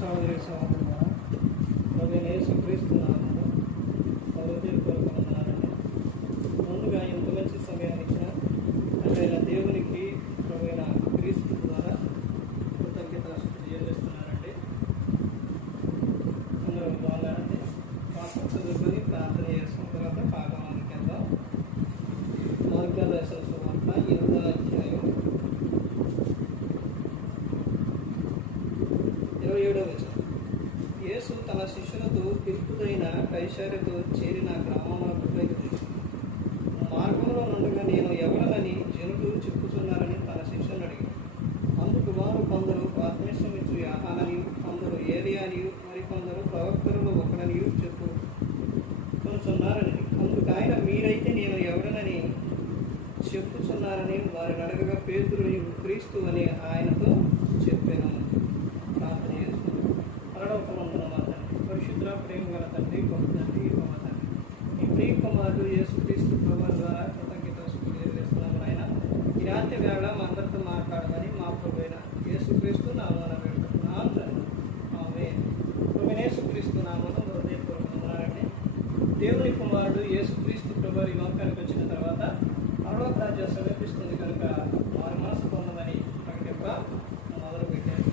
സഹോദരി സഹോദരന്മാർ శిష్యులతో కైశారితో కైశార్యతో చేరిన గ్రామంలో బయలుదేరి మార్గంలో నుండగా నేను ఎవరనని జనులు చెప్పుచున్నారని తన శిష్యులను అడిగాడు. అందుకు వారు కొందరు ఆత్మీయమిచ్చు యాహాననియు కొందరు ఏలియానియు మరికొందరు ప్రవక్తరులు ఒకడనియు చెప్పు కొంచున్నారని అందుకు ఆయన మీరైతే నేను ఎవరనని చెప్పుచున్నారని వారిని అడగగా పేతురు క్రీస్తు అని ఆయనతో చెప్పాను ప్రార్థన చేసుకున్నాను పరలోకమందున మా తండ్రి పరిశుద్ర ప్రేమ గల తండ్రి గొప్ప తండ్రి గొప్ప తండ్రి ఈ ప్రియ యేసుక్రీస్తు యేసు ప్రభు ద్వారా కృతజ్ఞత తెలియజేస్తున్నాము ఆయన ఈ రాత్రి వేళ మా అందరితో మాట్లాడమని మా ప్రభుత్వ యేసుక్రీస్తు నామాన పెడుతున్నాం ఆమె ప్రభు యేసుక్రీస్తు నామను హృదయపూర్వకమున్నారండి దేవుని కుమారుడు యేసుక్రీస్తు ప్రభు ఈ వచ్చిన తర్వాత పర్వత రాజ్యం సమీపిస్తుంది కనుక వారి మనసు పొందమని ప్రకటింప మొదలు పెట్టారు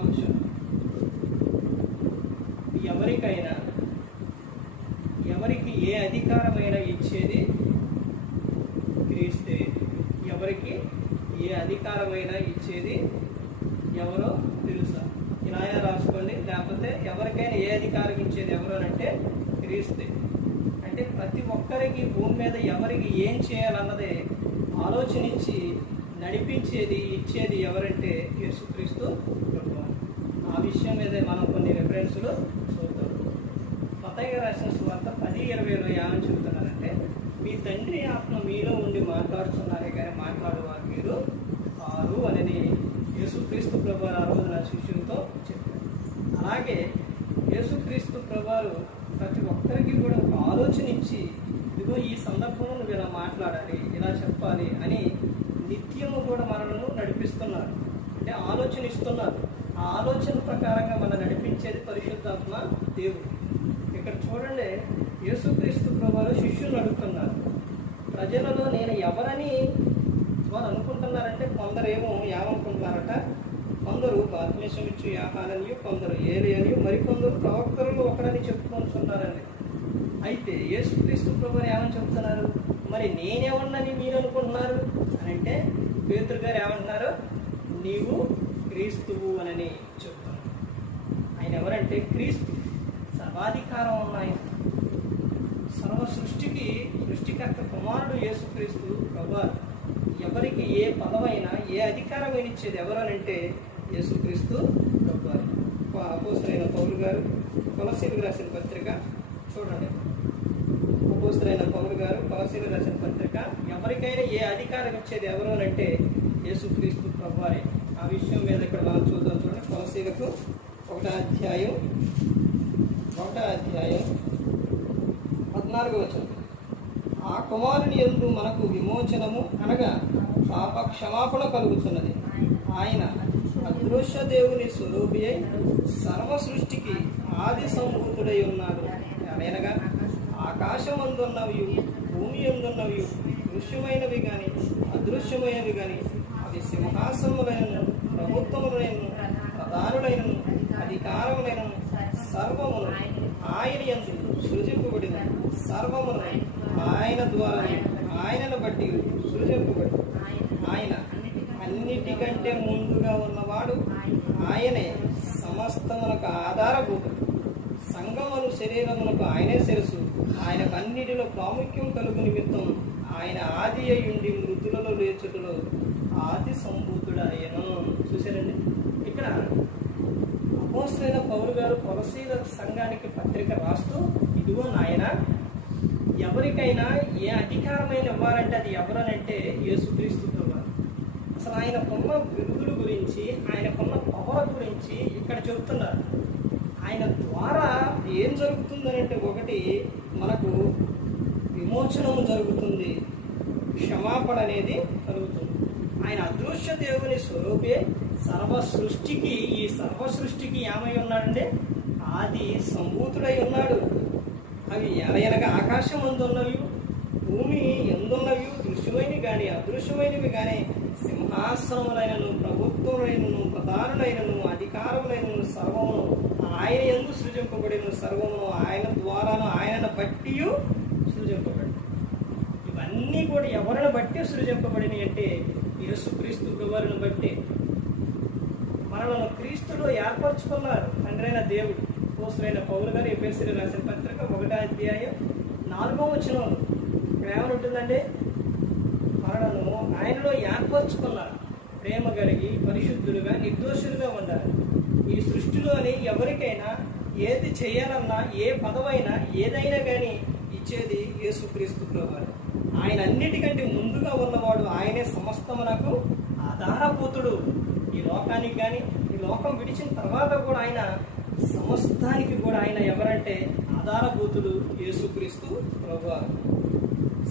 అంశం ఎవరికైనా ఎవరికి ఏ అధికారమైనా ఇచ్చేది క్రీస్తే ఎవరికి ఏ అధికారమైనా ఇచ్చేది ఎవరో తెలుసా? ఇలా రాసుకోండి లేకపోతే ఎవరికైనా ఏ అధికారం ఇచ్చేది ఎవరు అంటే క్రీస్తే. అంటే ప్రతి ఒక్కరికి భూమి మీద ఎవరికి ఏం చేయాలన్నదే ఆలోచనించి నడిపించేది ఇచ్చేది ఎవరంటే యేసుక్రీస్తు ఆ విషయం మీద మనం కొన్ని రెఫరెన్స్లు చూద్దాం. మతయ్య రాసిన సువార్త పది ఇరవైలో ఏమని చెబుతున్నారు మీ తండ్రి ఆత్మ మీలో ఉండి మాట్లాడుతున్నారే కానీ మాట్లాడేవారు మీరు. వారు అనేది యేసుక్రీస్తు ప్రభు ఆ రోజున శిష్యులతో చెప్పారు. అలాగే యేసుక్రీస్తు ప్రభువారు ప్రతి ఒక్కరికి కూడా ఒక ఆలోచన ఇచ్చి ఇదిగో ఈ సందర్భంలో నువ్వు ఇలా మాట్లాడాలి ఇలా చెప్పాలి అని నిత్యము కూడా మనలను నడిపిస్తున్నారు. అంటే ఆలోచన ఇస్తున్నారు. ఆ ఆలోచన ప్రకారంగా మనం నడిపించేది పరిశుద్ధాత్మ దేవుడు. ఇక్కడ చూడండి యేసుక్రీస్తు ప్రభువారు శిష్యులు అడుగుతున్నారు. ప్రజలలో నేను ఎవరని వారు అనుకుంటున్నారంటే కొందరేమో ఏమనుకుంటున్నారట కొందరు ఆత్మీయం ఇచ్చు యాహాననియు కొందరు ఏలియనియు మరికొందరు ప్రవక్తలు ఒకరని చెప్పుకుంటున్నారండి అయితే యేసుక్రీస్తు ప్రభు ఏమని చెప్తున్నారు? మరి నేనేమన్నని మీరు అనుకుంటున్నారు? అని అంటే పేతురు గారు ఏమంటున్నారు? నీవు క్రీస్తువు అని చెప్తున్నారు. ఆయన ఎవరంటే క్రీస్తు. సర్వాధికారం ఉన్న ఆయన సర్వ సృష్టికి సృష్టికర్త కుమారుడు యేసుక్రీస్తు ప్రభు ఎవరికి ఏ పదమైనా ఏ అధికారమైన ఇచ్చేది ఎవరనంటే యేసుక్రీస్తు ప్రభు. అపోసరైన పౌరు గారు కొలసీలు రాసిన పత్రిక చూడండి. అపోసరైన పౌరు గారు కొలసీలు రాసిన పత్రిక ఎవరికైనా ఏ అధికారం ఇచ్చేది ఎవరు అంటే యేసుక్రీస్తు ప్రభువారే ఆ విషయం మీద ఇక్కడ మనం చూద్దాం చూడండి. కొలసీలకు ఒకటో అధ్యాయం ఒకటో అధ్యాయం పద్నాలుగు వచ్చింది ఆ కుమారుని ఎందు మనకు విమోచనము అనగా పాప క్షమాపణ కలుగుతున్నది. ఆయన అదృశ్య దేవుని స్వరూపి అయి సర్వ సృష్టికి ఆది సంభూతుడై ఉన్నాడు. అనగా ఆకాశమందున్నవి భూమి ఎందున్నవి దృశ్యమైనవి కానీ అదృశ్యమైనవి కానీ అవి సింహాసనములైన ప్రభుత్వములైన ప్రధానులైన అధికారములైన సర్వమును ఆయన ఎందు సృజింపబడిన సర్వమును ఆయన ద్వారా ఆయనను బట్టి సృజింపబడి ఆయన అన్నిటికంటే ముందుగా ఉన్నవాడు ఆయనే. సమస్తమునకు ఆధారభూతుడు. సంగమును శరీరమునకు ఆయనే శిరసు ఆయనకు అన్నిటిలో ప్రాముఖ్యం కలుగు నిమిత్తం ఆయన ఆది అయ్యుండి మృతులలో లేచుటలో ఆది సంభూతుడాయను చూశారండి? ఇక్కడ అపోసైన పౌరు గారు కొలసీల సంఘానికి పత్రిక రాస్తూ ఇదిగో నాయన ఎవరికైనా ఏ అధికారమైన ఇవ్వాలంటే అది ఎవరనంటే యేసుక్రీస్తు ప్రభు. అసలు ఆయనకున్న బిరుదుల గురించి ఆయన కొన్న పవర్ గురించి ఇక్కడ చెబుతున్నారు. ఆయన ద్వారా ఏం జరుగుతుందనంటే ఒకటి మనకు విమోచనము జరుగుతుంది. క్షమాపణ అనేది కలుగుతుంది. ఆయన అదృశ్య దేవుని స్వరూపే సర్వ సృష్టికి ఈ సర్వ సృష్టికి ఏమై ఉన్నాడంటే ఆది సంభూతుడై ఉన్నాడు. అవి ఎనగా ఆకాశం అందున్నవి భూమి ఎందున్నవి దృశ్యమైనవి కానీ అదృశ్యమైనవి కానీ సింహాసనములైనను ప్రభుత్వములైనను ప్రధానులైనను అధికారములైనను సర్వమును ఆయన ఎందు సృజింపబడిన సర్వమును ఆయన ద్వారాను ఆయన బట్టి సృజింపబడి. ఇవన్నీ కూడా ఎవరిని బట్టి సృజింపబడినవి అంటే యేసుక్రీస్తు వారిని బట్టి. మనలను క్రీస్తులో ఏర్పరచుకున్నారు తండ్రైన దేవుడు. పోస్తులైన పౌరు గారు ఎపిఎస్సీ రాసిన పత్రిక ఒకటో అధ్యాయం నాలుగో వచ్చిన ఇక్కడ ఏమని ఉంటుందండి మరణము ఆయనలో ఏర్పరచుకున్నారు. ప్రేమ కలిగి పరిశుద్ధులుగా నిర్దోషులుగా ఉండాలి. ఈ సృష్టిలోని ఎవరికైనా ఏది చేయాలన్నా ఏ పదవైనా ఏదైనా కానీ ఇచ్చేది యేసుక్రీస్తు ప్రభువారు. ఆయన అన్నిటికంటే ముందుగా ఉన్నవాడు ఆయనే సమస్తమునకు ఆధారభూతుడు. ఈ లోకానికి కానీ ఈ లోకం విడిచిన తర్వాత కూడా ఆయన సమస్తానికి కూడా ఆయన ఎవరంటే ఆధారభూతుడు యేసుక్రీస్తు ప్రభువారు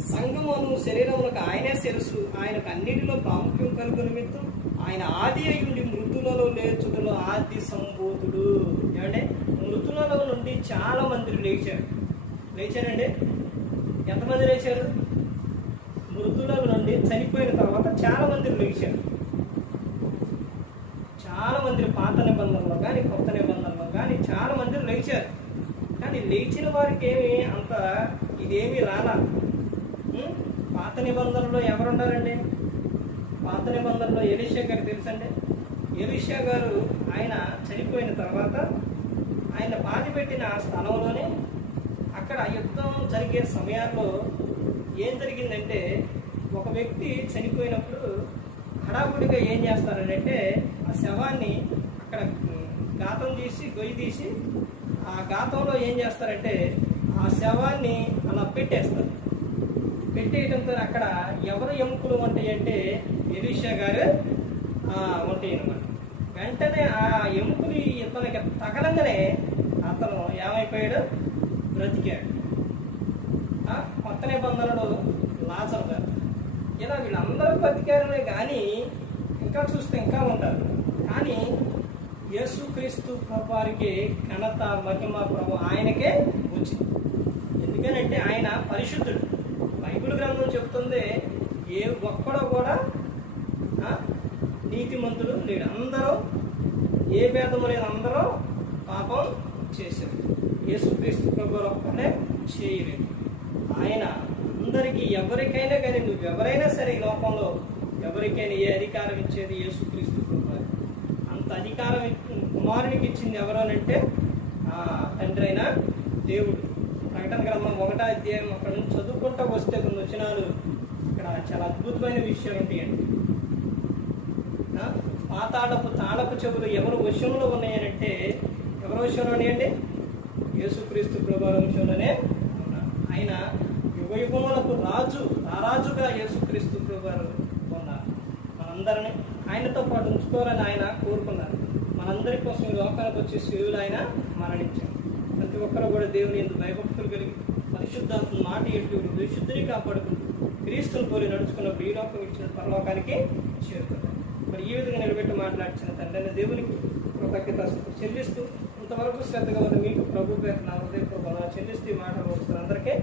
సంగమును శరీరములకు ఆయనే శిరస్సు ఆయనకు అన్నిటిలో ప్రాముఖ్యం కలుగు నిమిత్తం ఆయన ఆది అయి మృతులలో లేచుటలో ఆది సంభూతుడు. ఏమంటే మృతులలో నుండి చాలా మంది లేచారు. లేచారండి? ఎంతమంది లేచారు? మృతుల నుండి చనిపోయిన తర్వాత చాలా మంది లేచారు చాలా మంది పాత నిబంధనలో కానీ కొత్త నిబంధనలో కానీ చాలా మంది లేచారు కానీ లేచిన వారికి ఏమి అంత ఇదేమీ రాలా? పాత నిబంధనలో ఎవరున్నారండి పాత నిబంధనలో ఎలీషా గారు తెలుసండి? ఎలీషా గారు ఆయన చనిపోయిన తర్వాత ఆయన బాధి పెట్టిన ఆ స్థలంలోనే అక్కడ యుద్ధం జరిగే సమయాల్లో ఏం జరిగిందంటే ఒక వ్యక్తి చనిపోయినప్పుడు హడావుడిగా ఏం చేస్తారంటే ఆ శవాన్ని అక్కడ గాతం తీసి గొయ్యి తీసి ఆ గాతంలో ఏం చేస్తారంటే ఆ శవాన్ని అలా పెట్టేస్తారు. పెట్టేయడంతో అక్కడ ఎవరు ఎముకలు ఉంటాయి అంటే ఎలీషా గారు ఉంటాయి అనమాట వెంటనే ఆ ఎముకలు ఇతనికి తగలంగానే అతను ఏమైపోయాడు? బ్రతికాడు. ఆ, కొత్త నిబంధనలు లాజరు గారు. ఇలా వీళ్ళందరూ బ్రతికారనే కానీ ఇంకా చూస్తే ఇంకా ఉంటారు. కానీ యేసుక్రీస్తు ప్రభువారికి ఘనత మహిమ ప్రభు ఆయనకే వచ్చింది. ఎందుకనంటే ఆయన పరిశుద్ధుడు. బైబిల్ గ్రంథం చెప్తుంది ఏ ఒక్కడో కూడా నీతిమంతుడు లేడు. అందరూ ఏ భేదము లేదు అందరూ పాపం చేశారు. యేసుక్రీస్తు ప్రభు ఒక్కడే చేయలేదు. ఆయన అందరికీ ఎవరికైనా కానీ నువ్వు ఎవరైనా సరే ఈ లోకంలో ఎవరికైనా ఏ అధికారం ఇచ్చేది యేసుక్రీస్తు ప్రభు అంత అధికారం కుమారునికి ఇచ్చింది ఎవరోనంటే ఆ తండ్రి అయిన దేవుడు. ప్రకటన గ్రంథం ఒకటో అధ్యాయం అక్కడ నుంచి చదువుకుంటూ వస్తే కొన్ని వచనాలు ఇక్కడ చాలా అద్భుతమైన విషయాలు ఉంటాయండి ఆ, పాతాళపు తాళపు చెవులు ఎవరు వశంలో ఉన్నాయనంటే ఎవరి వశంలో ఉన్నాయండి యేసుక్రీస్తు ప్రభు వశంలోనే ఉన్నారు. ఆయన యుగ యుగములకు రాజు రారాజుగా యేసుక్రీస్తు ప్రభు ఉన్నారు. మనందరిని ఆయనతో పాటు ఉంచుకోవాలని ఆయన కోరుకున్నారు. మనందరి కోసం ఈ లోకానికి వచ్చే శివులు ఆయన మరణించారు ప్రతి ఒక్కరు కూడా దేవుని ఎందుకు భయభక్తులు కలిగి పరిశుద్ధాత్మ మాట ఎట్లు విశుద్ధిని కాపాడుకుంటూ క్రీస్తుని పోలి నడుచుకున్నప్పుడు ఈ లోకం ఇచ్చిన పరలోకానికి చేరుకుంటారు. మరి ఈ విధంగా నిలబెట్టి మాట్లాడిచిన తండ్రి దేవునికి కృతజ్ఞత చెల్లిస్తూ ఇంతవరకు శ్రద్ధగా ఉన్న మీకు ప్రభు పేరు నా హృదయపూర్వక చెల్లిస్తూ ఈ మాటలు అందరికీ